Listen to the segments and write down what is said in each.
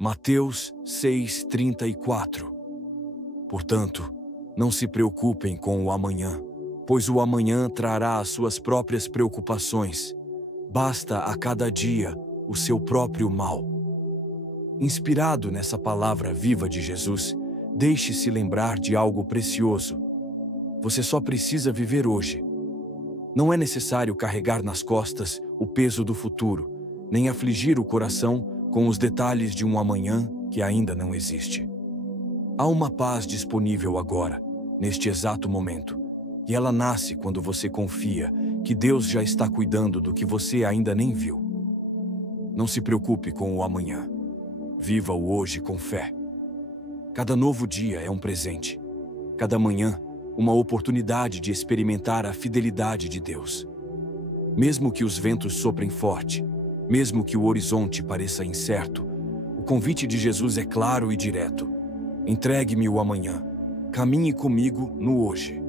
Mateus 6:34. Portanto, não se preocupem com o amanhã, pois o amanhã trará as suas próprias preocupações. Basta a cada dia o seu próprio mal. Inspirado nessa palavra viva de Jesus, deixe-se lembrar de algo precioso. Você só precisa viver hoje. Não é necessário carregar nas costas o peso do futuro, nem afligir o coração com os detalhes de um amanhã que ainda não existe. Há uma paz disponível agora, neste exato momento, e ela nasce quando você confia que Deus já está cuidando do que você ainda nem viu. Não se preocupe com o amanhã. Viva o hoje com fé. Cada novo dia é um presente. Cada manhã, uma oportunidade de experimentar a fidelidade de Deus. Mesmo que os ventos soprem forte, mesmo que o horizonte pareça incerto, o convite de Jesus é claro e direto. Entregue-me o amanhã. Caminhe comigo no hoje.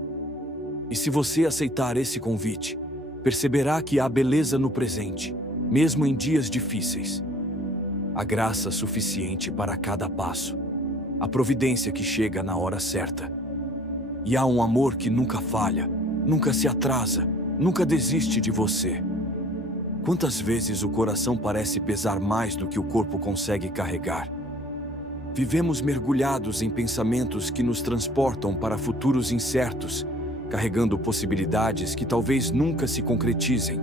E se você aceitar esse convite, perceberá que há beleza no presente, mesmo em dias difíceis. A graça suficiente para cada passo. A providência que chega na hora certa. E há um amor que nunca falha, nunca se atrasa, nunca desiste de você. Quantas vezes o coração parece pesar mais do que o corpo consegue carregar? Vivemos mergulhados em pensamentos que nos transportam para futuros incertos, carregando possibilidades que talvez nunca se concretizem.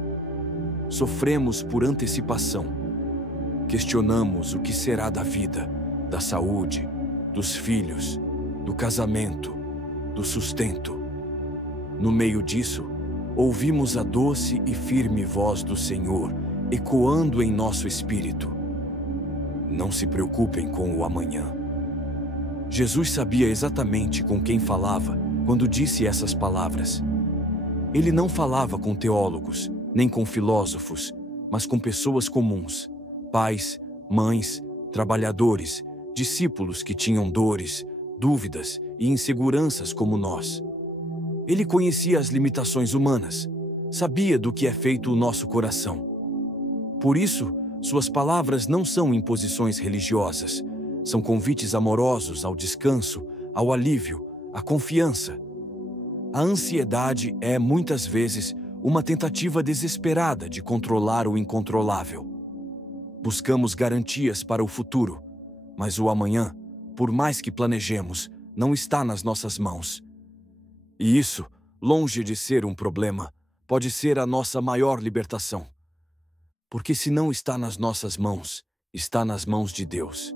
Sofremos por antecipação. Questionamos o que será da vida, da saúde, dos filhos, do casamento, do sustento. No meio disso, ouvimos a doce e firme voz do Senhor ecoando em nosso espírito. Não se preocupem com o amanhã. Jesus sabia exatamente com quem falava quando disse essas palavras. Ele não falava com teólogos, nem com filósofos, mas com pessoas comuns, pais, mães, trabalhadores, discípulos que tinham dores, dúvidas e inseguranças como nós. Ele conhecia as limitações humanas, sabia do que é feito o nosso coração. Por isso, suas palavras não são imposições religiosas, são convites amorosos ao descanso, ao alívio, à confiança. A ansiedade é, muitas vezes, uma tentativa desesperada de controlar o incontrolável. Buscamos garantias para o futuro, mas o amanhã, por mais que planejemos, não está nas nossas mãos. E isso, longe de ser um problema, pode ser a nossa maior libertação. Porque se não está nas nossas mãos, está nas mãos de Deus.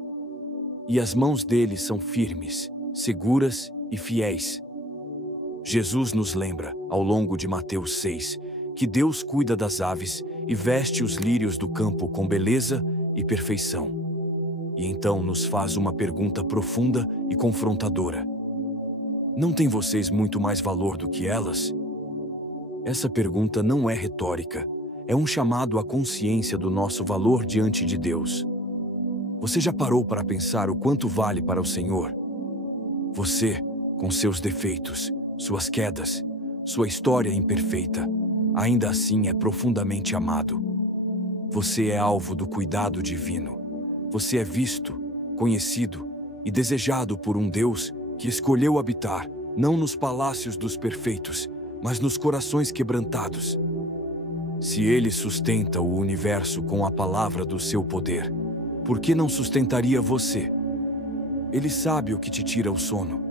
E as mãos dele são firmes, seguras e fiéis. Jesus nos lembra, ao longo de Mateus 6, que Deus cuida das aves e veste os lírios do campo com beleza e perfeição. E então nos faz uma pergunta profunda e confrontadora. Não têm vocês muito mais valor do que elas? Essa pergunta não é retórica, é um chamado à consciência do nosso valor diante de Deus. Você já parou para pensar o quanto vale para o Senhor? Você, com seus defeitos, suas quedas, sua história imperfeita, ainda assim é profundamente amado. Você é alvo do cuidado divino. Você é visto, conhecido e desejado por um Deus que escolheu habitar, não nos palácios dos perfeitos, mas nos corações quebrantados. Se Ele sustenta o universo com a palavra do seu poder, por que não sustentaria você? Ele sabe o que te tira o sono.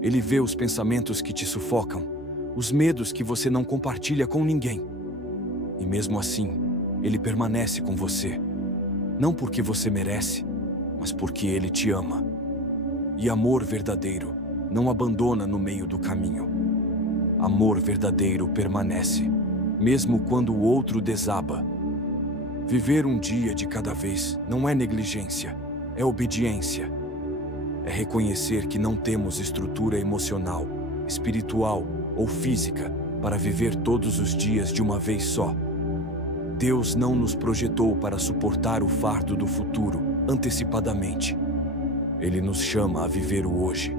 Ele vê os pensamentos que te sufocam, os medos que você não compartilha com ninguém. E mesmo assim, Ele permanece com você. Não porque você merece, mas porque Ele te ama. E amor verdadeiro não abandona no meio do caminho. Amor verdadeiro permanece, mesmo quando o outro desaba. Viver um dia de cada vez não é negligência, é obediência. É reconhecer que não temos estrutura emocional, espiritual ou física para viver todos os dias de uma vez só. Deus não nos projetou para suportar o fardo do futuro antecipadamente. Ele nos chama a viver o hoje,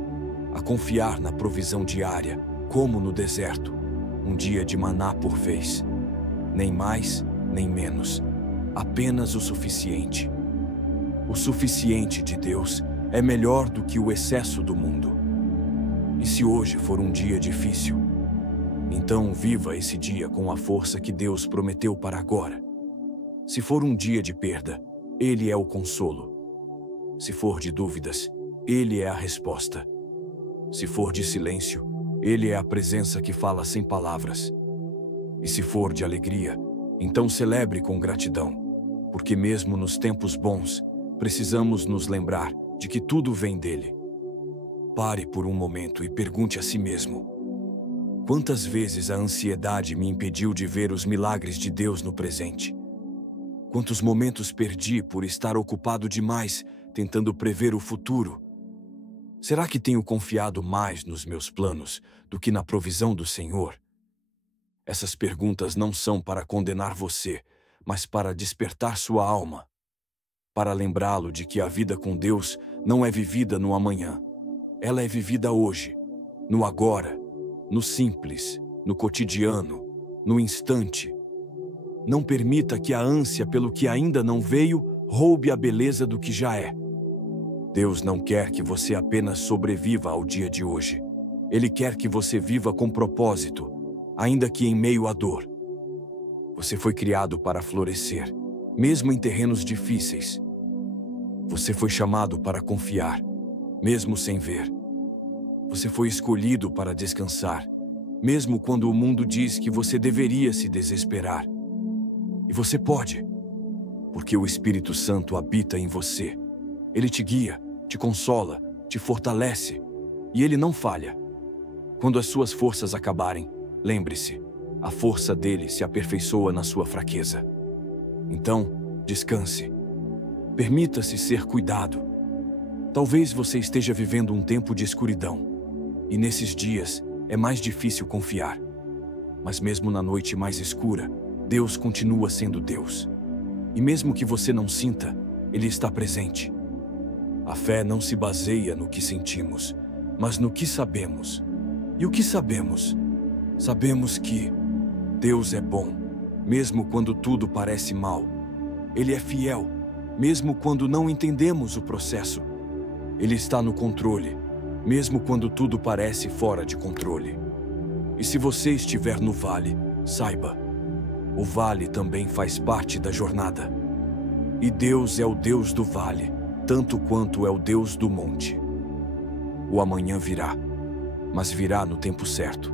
a confiar na provisão diária, como no deserto, um dia de maná por vez. Nem mais, nem menos, apenas o suficiente. O suficiente de Deus é melhor do que o excesso do mundo. E se hoje for um dia difícil, então viva esse dia com a força que Deus prometeu para agora. Se for um dia de perda, Ele é o consolo. Se for de dúvidas, Ele é a resposta. Se for de silêncio, Ele é a presença que fala sem palavras. E se for de alegria, então celebre com gratidão, porque mesmo nos tempos bons, precisamos nos lembrar de que tudo vem dele. Pare por um momento e pergunte a si mesmo: quantas vezes a ansiedade me impediu de ver os milagres de Deus no presente? Quantos momentos perdi por estar ocupado demais tentando prever o futuro? Será que tenho confiado mais nos meus planos do que na provisão do Senhor? Essas perguntas não são para condenar você, mas para despertar sua alma, para lembrá-lo de que a vida com Deus não é vivida no amanhã. Ela é vivida hoje, no agora, no simples, no cotidiano, no instante. Não permita que a ânsia pelo que ainda não veio roube a beleza do que já é. Deus não quer que você apenas sobreviva ao dia de hoje. Ele quer que você viva com propósito, ainda que em meio à dor. Você foi criado para florescer, mesmo em terrenos difíceis. Você foi chamado para confiar, mesmo sem ver. Você foi escolhido para descansar, mesmo quando o mundo diz que você deveria se desesperar. E você pode, porque o Espírito Santo habita em você. Ele te guia, te consola, te fortalece, e ele não falha. Quando as suas forças acabarem, lembre-se, a força dele se aperfeiçoa na sua fraqueza. Então, descanse. Permita-se ser cuidado. Talvez você esteja vivendo um tempo de escuridão, e nesses dias é mais difícil confiar. Mas mesmo na noite mais escura, Deus continua sendo Deus. E mesmo que você não sinta, Ele está presente. A fé não se baseia no que sentimos, mas no que sabemos. E o que sabemos? Sabemos que Deus é bom, mesmo quando tudo parece mal. Ele é fiel, mesmo quando não entendemos o processo. Ele está no controle, mesmo quando tudo parece fora de controle. E se você estiver no vale, saiba, o vale também faz parte da jornada. E Deus é o Deus do vale, tanto quanto é o Deus do monte. O amanhã virá, mas virá no tempo certo,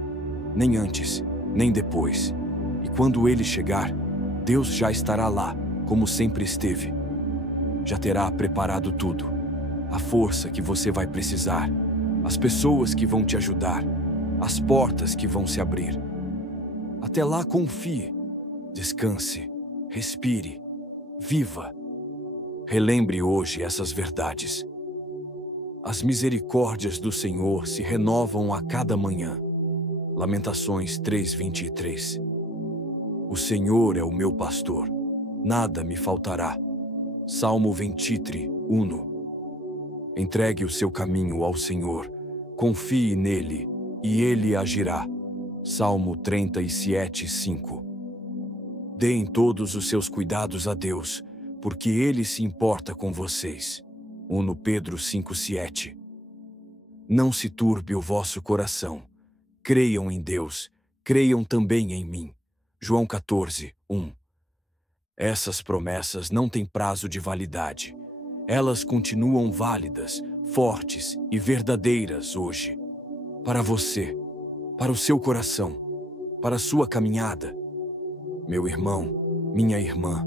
nem antes, nem depois. E quando ele chegar, Deus já estará lá, como sempre esteve. Já terá preparado tudo, a força que você vai precisar, as pessoas que vão te ajudar, as portas que vão se abrir. Até lá, confie, descanse, respire, viva. Relembre hoje essas verdades. As misericórdias do Senhor se renovam a cada manhã. Lamentações 3:23. O Senhor é o meu pastor, nada me faltará. Salmo 23:1. Entregue o seu caminho ao Senhor, confie nele, e ele agirá. Salmo 37:5. Deem todos os seus cuidados a Deus, porque ele se importa com vocês. 1 Pedro 5:7. Não se turbe o vosso coração. Creiam em Deus, creiam também em mim. João 14:1. Essas promessas não têm prazo de validade. Elas continuam válidas, fortes e verdadeiras hoje. Para você, para o seu coração, para a sua caminhada. Meu irmão, minha irmã,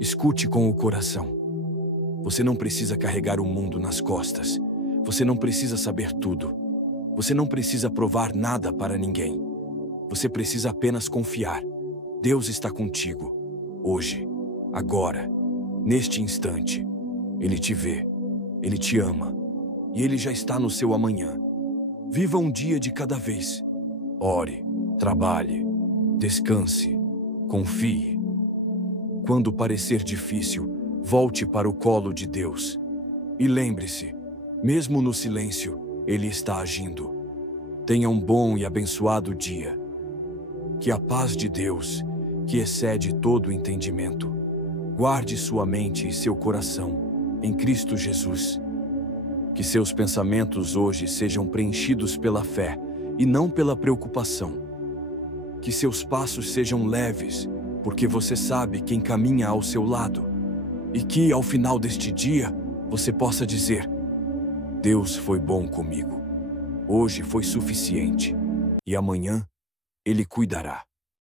escute com o coração. Você não precisa carregar o mundo nas costas. Você não precisa saber tudo. Você não precisa provar nada para ninguém. Você precisa apenas confiar. Deus está contigo, hoje, agora, neste instante. Ele te vê, Ele te ama, e Ele já está no seu amanhã. Viva um dia de cada vez. Ore, trabalhe, descanse, confie. Quando parecer difícil, volte para o colo de Deus. E lembre-se, mesmo no silêncio, Ele está agindo. Tenha um bom e abençoado dia. Que a paz de Deus, que excede todo entendimento, guarde sua mente e seu coração, em Cristo Jesus. Que seus pensamentos hoje sejam preenchidos pela fé e não pela preocupação. Que seus passos sejam leves, porque você sabe quem caminha ao seu lado. E que, ao final deste dia, você possa dizer: Deus foi bom comigo. Hoje foi suficiente. E amanhã, Ele cuidará.